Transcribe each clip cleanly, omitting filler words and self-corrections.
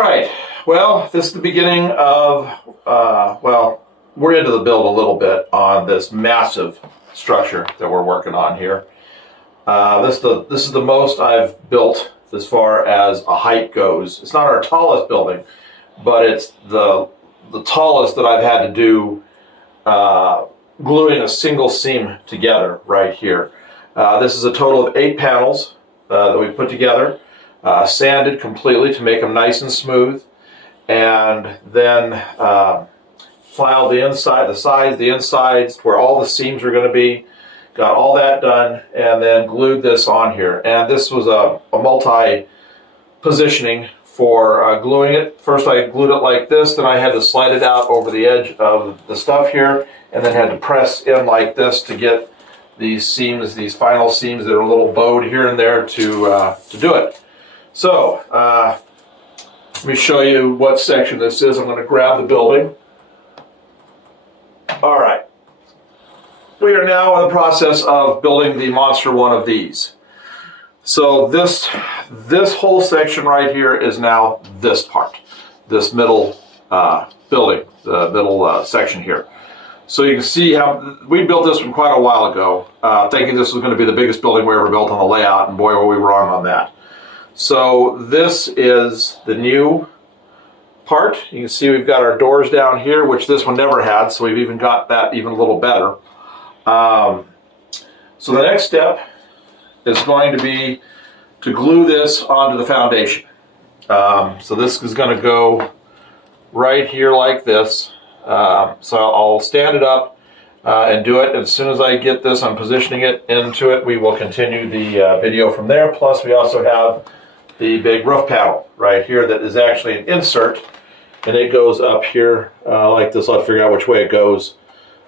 All right, well, this is the beginning of, well, we're into the build a little bit on this massive structure that we're working on here. This is the most I've built as far as a height goes. It's not our tallest building, but it's the tallest that I've had to do gluing a single seam together right here. This is a total of 8 panels that we put together. Sanded completely to make them nice and smooth, and then filed the inside, the sides, the insides, where all the seams are going to be. Got all that done, and then glued this on here. And this was a multi-positioning for gluing it. First I glued it like this, then I had to slide it out over the edge of the stuff here, and then had to press in like this to get these seams, these final seams that are a little bowed here and there to do it. So, let me show you what section this is. I'm going to grab the building. All right. We are now in the process of building the monster one of these. So this whole section right here is now this part, this middle building, the middle section here. So you can see how we built this one quite a while ago, thinking this was going to be the biggest building we ever built on the layout, and boy, were we wrong on that. So this is the new part. You can see we've got our doors down here, which this one never had, so we've even got that even a little better. So the next step is going to be to glue this onto the foundation. So this is going to go right here like this. So I'll stand it up and do it. As soon as I get this, I'm positioning it into it. We will continue the video from there. Plus we also have the big roof panel right here that is actually an insert, and it goes up here like this. I'll have to figure out which way it goes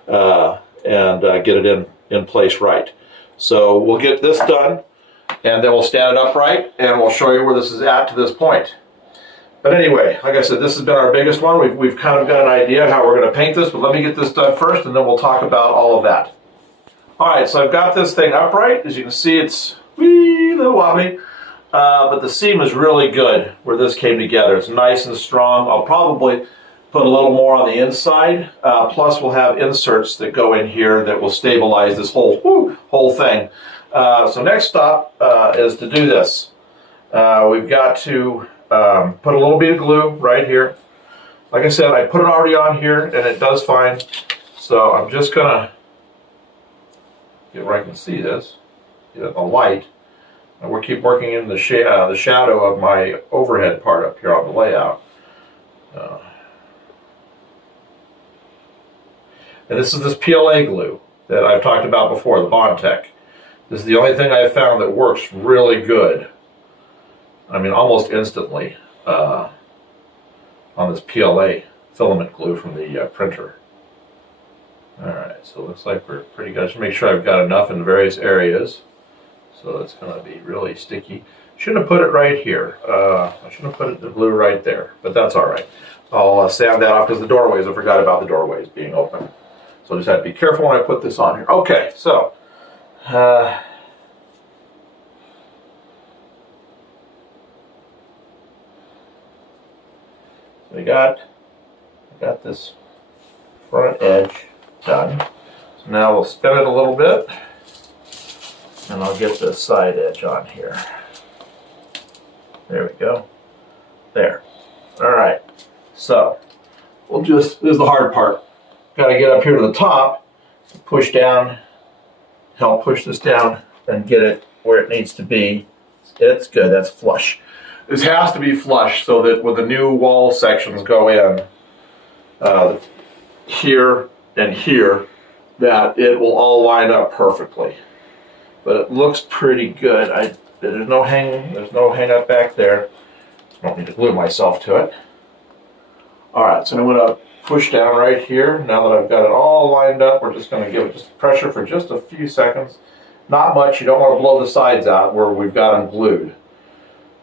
and get it in place right. So we'll get this done, and then we'll stand it upright, and we'll show you where this is at to this point. But anyway, like I said, this has been our biggest one. We've kind of got an idea how we're going to paint this, but let me get this done first, and then we'll talk about all of that. All right, so I've got this thing upright. As you can see, it's a little wobbly. But the seam is really good where this came together. It's nice and strong. I'll probably put a little more on the inside. Plus we'll have inserts that go in here that will stabilize this whole thing. So next stop is to do this. We've got to put a little bit of glue right here. Like I said, I put it already on here and it does fine. So I'm just gonna get where I can see this, get the light. And we'll keep working in the shadow of my overhead part up here on the layout. And this is this PLA glue that I've talked about before, the Bondtech. This is the only thing I've found that works really good. I mean, almost instantly on this PLA filament glue from the printer. All right, so it looks like we're pretty good. Just make sure I've got enough in various areas. So it's going to be really sticky. Shouldn't have put it right here. I shouldn't have put the glue right there, but that's all right. I'll sand that off because the doorways, I forgot about the doorways being open. So I just have to be careful when I put this on here. Okay, so I got this front edge done. So now we'll spin it a little bit. And I'll get the side edge on here. There we go. There. All right. So we'll just, this is the hard part. Got to get up here to the top, push down, help push this down, and get it where it needs to be. It's good. That's flush. This has to be flush so that when the new wall sections go in, here and here, that it will all line up perfectly. But it looks pretty good. There's no hang up back there. I don't need to glue myself to it. All right, so I'm going to push down right here. Now that I've got it all lined up, we're just going to give it just pressure for just a few seconds. Not much. You don't want to blow the sides out where we've got them glued,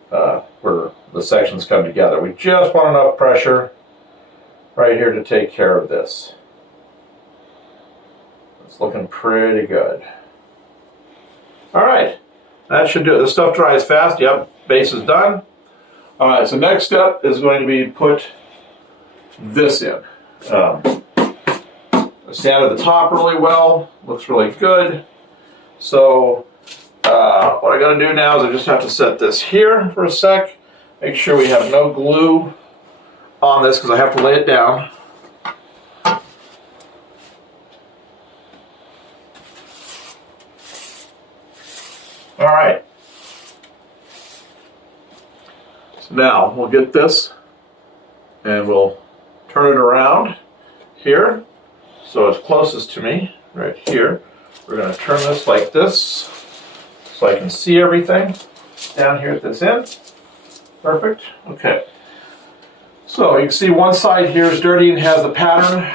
where the sections come together. We just want enough pressure right here to take care of this. It's looking pretty good. All right, that should do it. This stuff dries fast. Yep, base is done. All right, so next step is going to be put this in. I sanded the top really well, looks really good. So what I gotta do now is I just have to set this here for a sec. Make sure we have no glue on this because I have to lay it down. All right. So now we'll get this and we'll turn it around here so it's closest to me, right here. We're going to turn this like this so I can see everything down here at this end. Perfect. Okay. So you can see one side here is dirty and has the pattern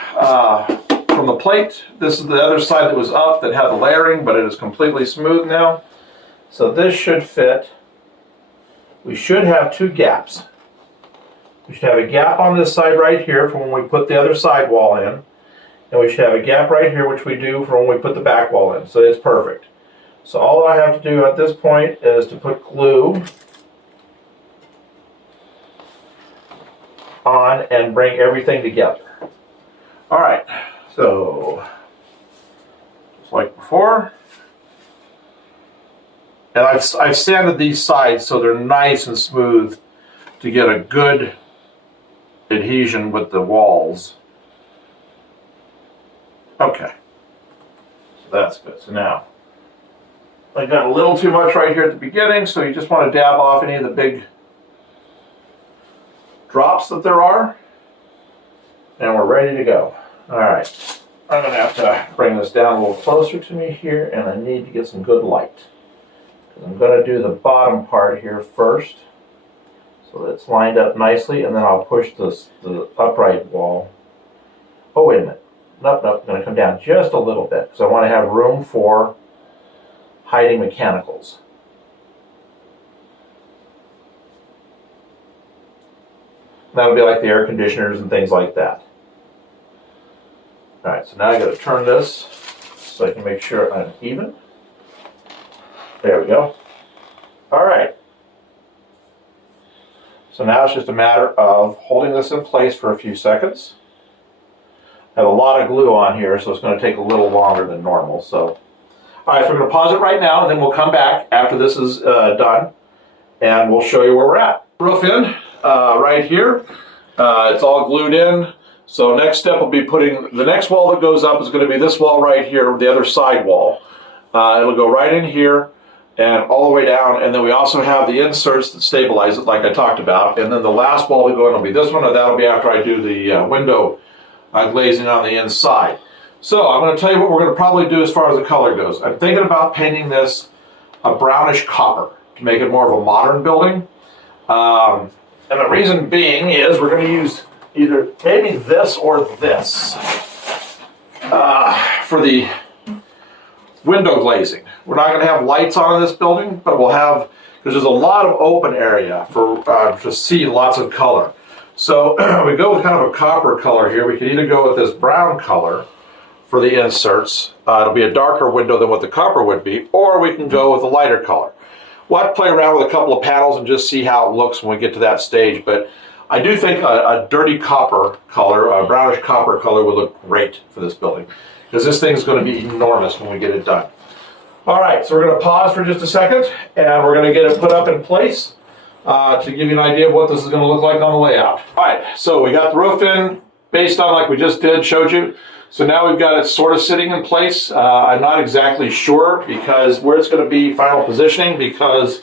from the plate. This is the other side that was up that had the layering, but it is completely smooth now. So this should fit. We should have two gaps. We should have a gap on this side right here for when we put the other side wall in. And we should have a gap right here, which we do for when we put the back wall in. So it's perfect. So all I have to do at this point is to put glue on and bring everything together. All right, so just like before. And I've sanded these sides so they're nice and smooth to get a good adhesion with the walls. Okay, so that's good. So now, I got a little too much right here at the beginning, so you just want to dab off any of the big drops that there are, and we're ready to go. All right, I'm going to have to bring this down a little closer to me here, and I need to get some good light. I'm going to do the bottom part here first, so that it's lined up nicely, and then I'll push the upright wall. Oh, wait a minute. Nope, nope, I'm going to come down just a little bit, because I want to have room for hiding mechanicals. That'll be like the air conditioners and things like that. All right, so now I got to turn this so I can make sure I'm even. There we go. All right. So now it's just a matter of holding this in place for a few seconds. I have a lot of glue on here, so it's going to take a little longer than normal. So, all right, so we're going to pause it right now, and then we'll come back after this is done, and we'll show you where we're at. Roof in right here. It's all glued in. So next step will be putting the next wall that goes up is going to be this wall right here, the other side wall. It'll go right in here and all the way down, and then we also have the inserts that stabilize it like I talked about, and then the last wall to go in will be this one, and that'll be after I do the window glazing on the inside. So I'm going to tell you what we're going to probably do as far as the color goes. I'm thinking about painting this a brownish copper to make it more of a modern building. And the reason being is we're going to use either maybe this or this for the window glazing. We're not going to have lights on in this building, but we'll have, because there's a lot of open area for to see lots of color. So we go with kind of a copper color here. We can either go with this brown color for the inserts. It'll be a darker window than what the copper would be, or we can go with a lighter color. We'll have to play around with a couple of panels and just see how it looks when we get to that stage, but I do think a dirty copper color, a brownish copper color would look great for this building, because this thing's going to be enormous when we get it done. All right, so we're going to pause for just a second, and we're going to get it put up in place to give you an idea of what this is going to look like on the layout. All right, so we got the roof in, based on like we just showed you. So now we've got it sort of sitting in place. I'm not exactly sure because where it's going to be final positioning because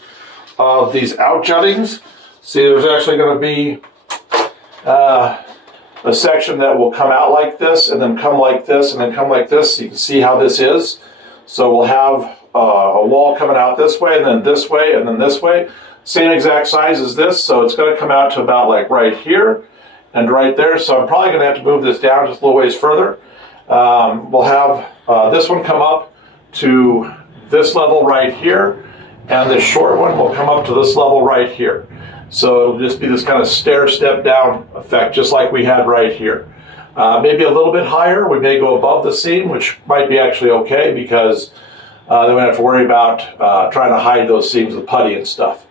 of these out juttings. See, there's actually going to be a section that will come out like this and then come like this and then come like this. So you can see how this is. So we'll have a wall coming out this way and then this way and then this way. Same exact size as this, so it's going to come out to about like right here and right there. So I'm probably going to have to move this down just a little ways further. We'll have this one come up to this level right here, and this short one will come up to this level right here. So it'll just be this kind of stair step down effect, just like we had right here. Maybe a little bit higher. We may go above the seam, which might be actually okay because then we don't have to worry about trying to hide those seams with putty and stuff.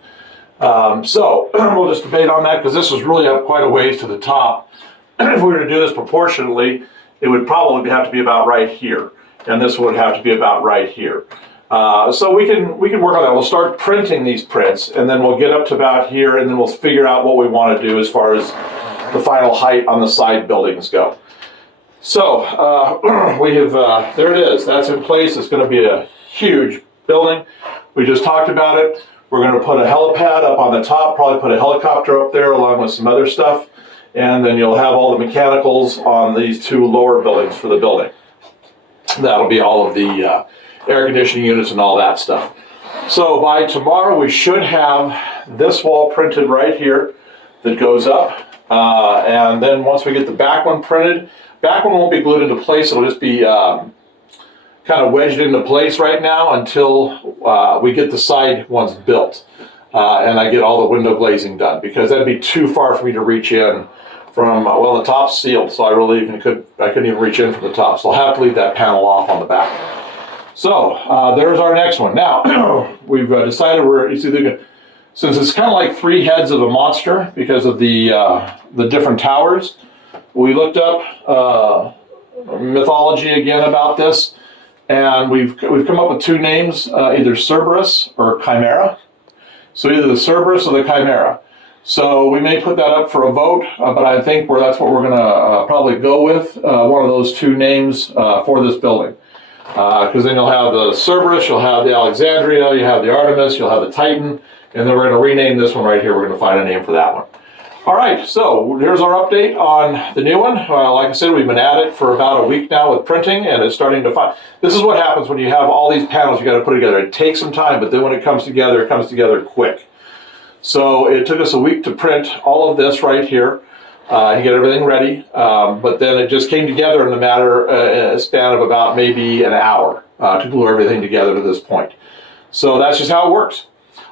So we'll just debate on that because this is really up quite a ways to the top. If we were to do this proportionally, it would probably have to be about right here, and this would have to be about right here. So we can work on that. We'll start printing these prints, and then we'll get up to about here, and then we'll figure out what we want to do as far as the final height on the side buildings go. So we have, there it is. That's in place. It's going to be a huge building. We just talked about it. We're going to put a helipad up on the top, probably put a helicopter up there along with some other stuff, and then you'll have all the mechanicals on these two lower buildings for the building. That'll be all of the air conditioning units and all that stuff. So by tomorrow we should have this wall printed right here that goes up, and then once we get the back one printed, back one won't be glued into place. It'll just be kind of wedged into place right now until we get the side ones built, and I get all the window glazing done, because that'd be too far for me to reach in from, well, the top's sealed, so I couldn't even reach in from the top, so I'll have to leave that panel off on the back. So there's our next one. Now we've decided since it's kind of like three heads of a monster because of the different towers, we looked up mythology again about this. And we've come up with two names, either Cerberus or Chimera. So either the Cerberus or the Chimera. So we may put that up for a vote, but I think that's what we're going to probably go with, one of those two names for this building. Because then you'll have the Cerberus, you'll have the Alexandria, you have the Artemis, you'll have the Titan, and then we're going to rename this one right here. We're going to find a name for that one. All right, so here's our update on the new one. Like I said, we've been at it for about a week now with printing, and it's starting to find. This is what happens when you have all these panels you got to put together. It takes some time, but then when it comes together quick. So it took us a week to print all of this right here and get everything ready, but then it just came together in a span of about maybe an hour to glue everything together to this point. So that's just how it works.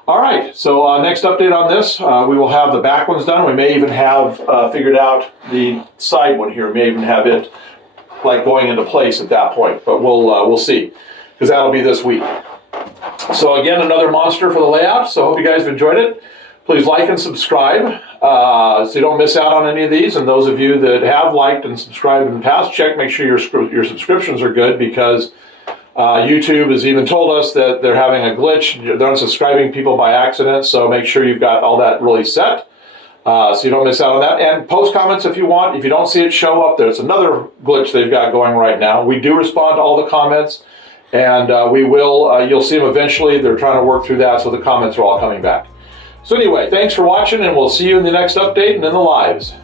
All right, so next update on this, we will have the back ones done. We may even have figured out the side one here. We may even have it like going into place at that point, but we'll see, because that'll be this week. So again, another monster for the layout. So I hope you guys have enjoyed it. Please like and subscribe so you don't miss out on any of these. And those of you that have liked and subscribed in the past, make sure your subscriptions are good, because YouTube has even told us that they're having a glitch. They're unsubscribing people by accident, so make sure you've got all that really set so you don't miss out on that. And post comments if you want. If you don't see it show up, there's another glitch they've got going right now. We do respond to all the comments, and you'll see them eventually. They're trying to work through that, so the comments are all coming back. So anyway, thanks for watching, and we'll see you in the next update and in the lives.